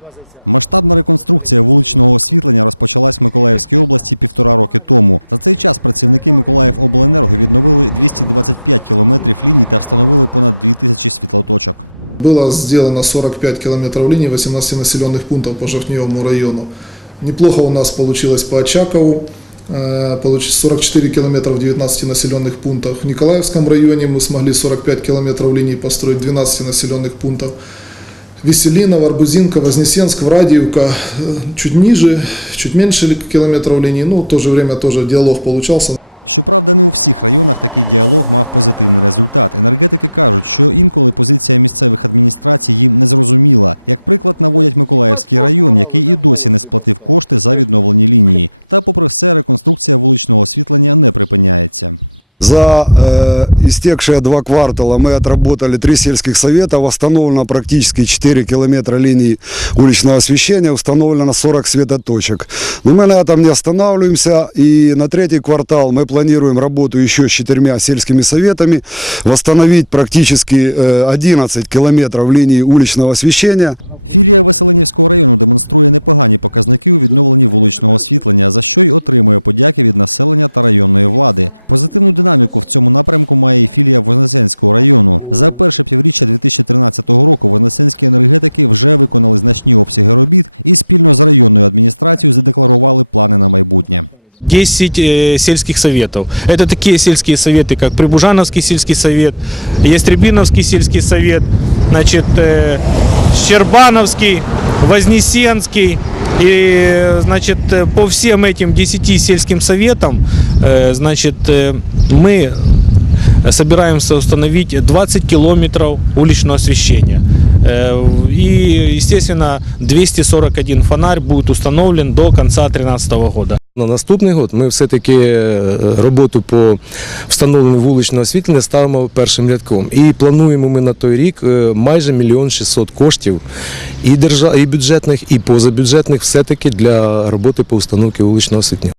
вилазиться. Было сделано 45 километров линий 18 населенных пунктов по Жовтневому району. Неплохо у нас получилось по Очакову. э, получ- 44 километра в 19 населенных пунктах. В Николаевском районе мы смогли 45 километров линий построить в 12 населенных пунктах. Веселинов, Арбузинка, Вознесенск, Врадиевка, э, чуть ниже, чуть меньше километров линий, ну, в то же время тоже диалог получался. Прошлого разу, де в голос не постав. Знаєш? За э, истекшие два квартала мы отработали три сельских совета, восстановлено практически 4 километра линий уличного освещения, установлено 40 светоточек. Но мы на этом не останавливаемся, и на третий квартал мы планируем работу еще с четырьмя сельскими советами, восстановить практически э, 11 километров линий уличного освещения. Десять э, сельских советов. Это такие сельские советы, как Прибужановский сельский совет, Ястребиновский сельский совет, значит, э, Щербановский, Вознесенский. И, значит, э, по всем этим 10 сельским советам, э, значит, э, мы собираемся установить 20 километров уличного освещения. Э, И, естественно, 241 фонарь будет установлен до конца 2013 года. На наступний год ми все-таки е, роботу по встановленню вуличного освітлення ставимо першим рядком. І плануємо ми на той рік е, майже мільйон шістсот коштів і держав, і бюджетних, і позабюджетних все-таки для роботи по установці вуличного освітлення.